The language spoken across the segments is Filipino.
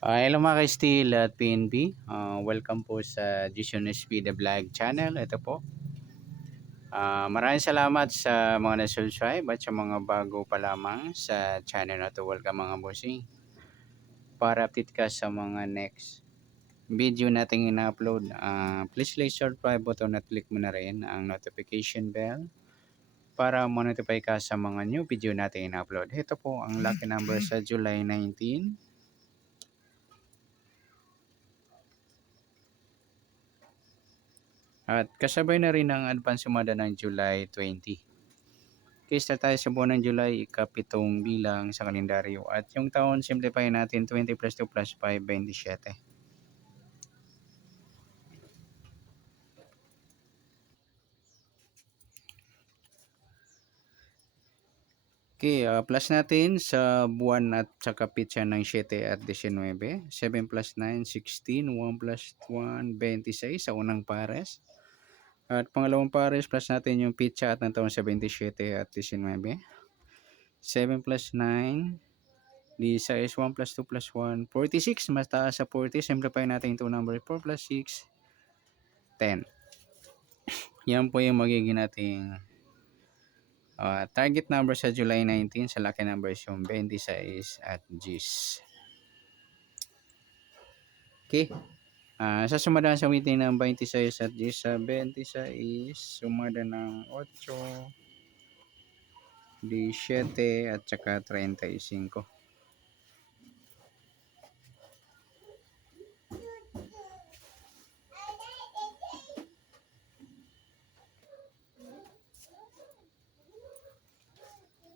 Hello mga ka-Steel at PNP. Welcome po sa Jason SP The Vlog channel. Ito po. Maraming salamat sa mga na-subscribe at sa mga bago pa lamang sa channel na to. Welcome mga bossing. Para update ka sa mga next video nating ina-upload, please click subscribe button at click mo na rin ang notification bell para ma-notify ka sa mga new video nating ina-upload. Ito po ang lucky number sa July 19. At kasabay na rin ang advance sumada ng July 20. Okay, start tayo sa buwan ng July, ikapitong bilang sa kalendaryo. At yung taon, simplify natin 20 plus 2 plus 5, 27. Okay, plus natin sa buwan at sa kapitsa ng 7 at 19. 7 plus 9, 16. 1 plus 1, 26 sa unang pares. At pangalawang pares, plus natin yung pitsa at ng taon sa 27 at 19. 7 plus 9, di sa is 1 plus 2 plus 1, 46. Mas taas sa 40. Simplify natin ito number 4 plus 6, 10. Yan po yung magiging nating target number sa July 19 sa lucky numbers yung 26 at G's. Okay. Sa sumada sa meeting ng 26 at G's, sa 26 sumada ng 8, 17 at saka 35.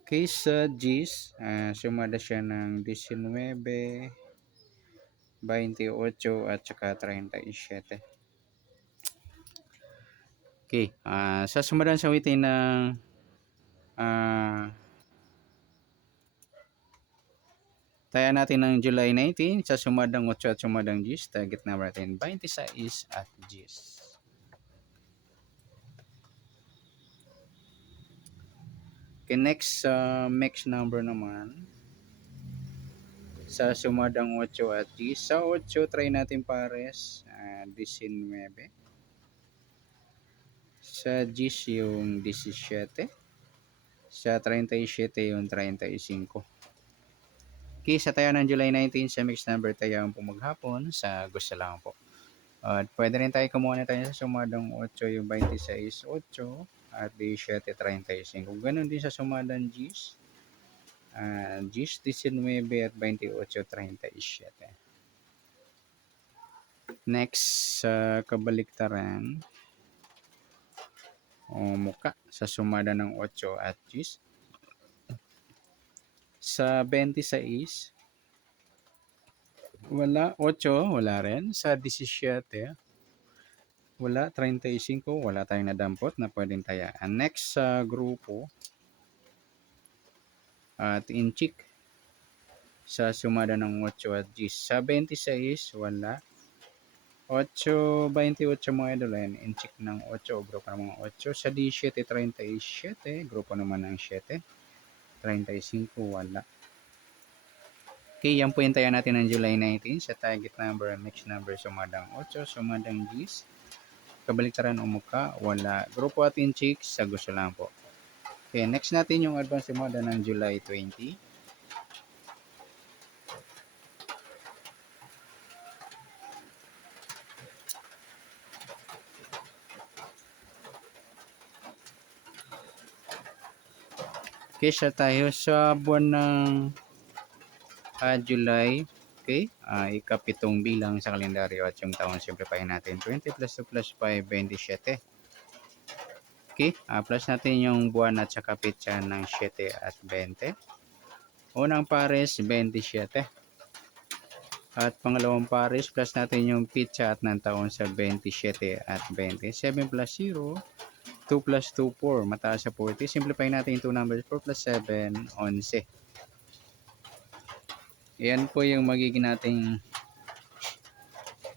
Okay, sa G's, sumada siya ng 19, 28 at saka 37. Okay, sa sumadan sa witin ng taya natin ng July 19 sa sumadang 8 at sumadang G's, target number natin 26 at G's. Okay, next mix number naman sa sumadang 8 at G's. Sa 8 try natin pares 19. Sa G's yung 17. Sa 37 yung 35. Okay, sa tayo ng July 19 sa mix number tayo ang pumaghapon sa gusto lang po. At pwede rin tayo kumuha na tayo sa sumadang 8 yung 26, 8 at 17, 35. Ganun din sa sumadang G's. G's 19 at 28, 37. Next sa kabaliktaran o muka sa sumada ng 8 at G's. Sa 26 wala, 8 wala rin. Sa 17 wala, 35 wala tayong nadampot na pwedeng tayaan. Next sa grupo at inchik sa sumada ng 8 at G's. Sa 26 wala. 8, 28 mga idol, inchik ng 8, grupo ng mga 8. Sa 17, 37, grupo naman ng 7. 35 wala. Okay, yan po yung tayo natin ng July 19 sa target number and mix number sumadang 8, sumadang G's. Kabaliktaran o mukha, wala. Grupo at inchik, sa gusto lang po. Okay, next natin yung advance sumada ng July 20. Okay, siya tayo sa buwan ng July. Okay, ikapitong bilang sa kalendaryo at yung taon simplify natin 20 plus 2 plus 5, 27. Okay, plus natin yung buwan at saka pitsa ng 7 at 20. Unang pares 27. At pangalawang pares plus natin yung pitsa at ng taon sa 27 at 20. 7 plus 0, 2 plus 2, 4. Mataas sa 40. Simplify natin yung 2 numbers. 4 plus 7, 11. Yan po yung magiging nating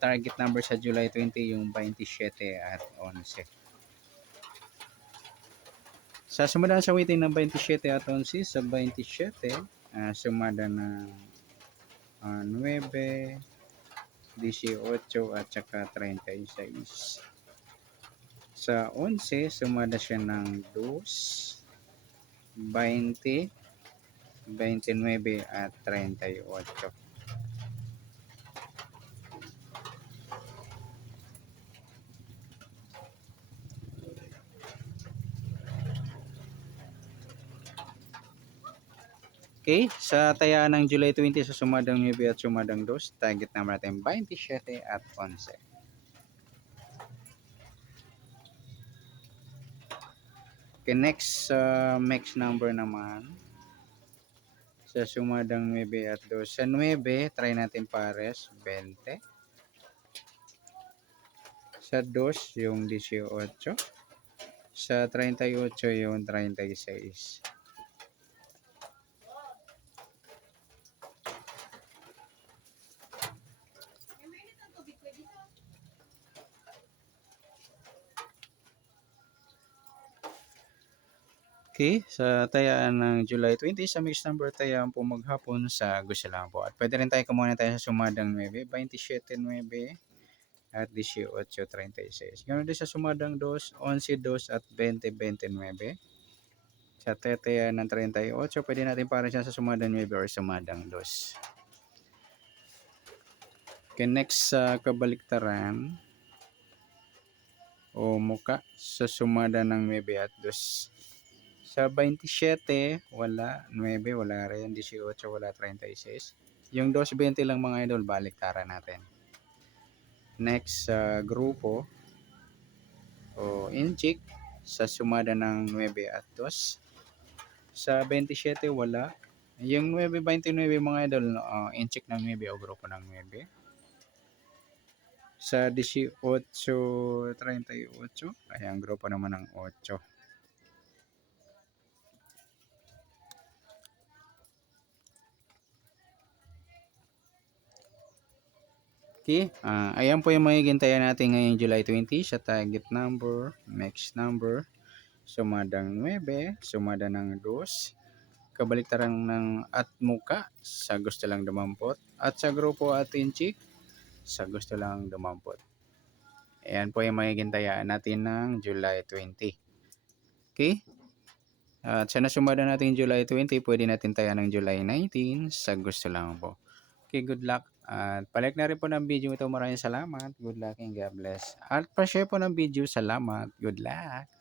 target number sa July 20, yung 27 at 11. Sa sumadan sa waiting ng 27 at 11, sa 27, sumada ng 9, 18 at saka 36. Sa 11, sumada siya ng 2, 20, 29 at 38. Okay, sa tayaan ng July 20 sa sumadang 9 at sumadang 2, target naman natin 27 at 11. Okay, next max number naman. Sa sumadang 9 at 2. Sa 9, try natin pares, 20. Sa 2, yung 18. Sa 38, yung 36. Okay, sa tayaan ng July 20, sa mixed number tayaan po maghapon sa gusto lang po. At pwede rin tayo kumuha tayo sa sumadang 9, 27, 9 at 18, 36. Ganun din sa sumadang 2, 11, 2 at 20, 29. Sa tayaan ng 38, pwede natin para siya sa sumadang 9 or sumadang 2. Okay, next sa kabaliktaran o muka sa sumada ng 9 at 2. Sa 27, wala. 9, wala rin. 18, wala. 36. Yung 220 lang mga idol, baliktaran natin. Next sa grupo o inchik sa sumada ng 9 at 2. Sa 27, wala. Yung 9, 29 mga idol, inchik ng 9 o grupo ng 9. Sa 18, 38, ayan, grupo naman ng 8. Okay, ayan po yung magigintayan natin ngayong July 20 sa target number, max number, sumadang 9, sumada ng 2, kabaliktaran ng at muka, sa gusto lang dumampot, at sa grupo at inchik, sa gusto lang dumampot. Ayan po yung magigintayan natin ng July 20. Okay, at sa nasumada natin July 20, pwede natin tayan ng July 19, sa gusto lang po. Okay, good luck. At palike na rin po ng video ito. Maraming salamat. Good luck and God bless. At pa-share po ng video. Salamat. Good luck.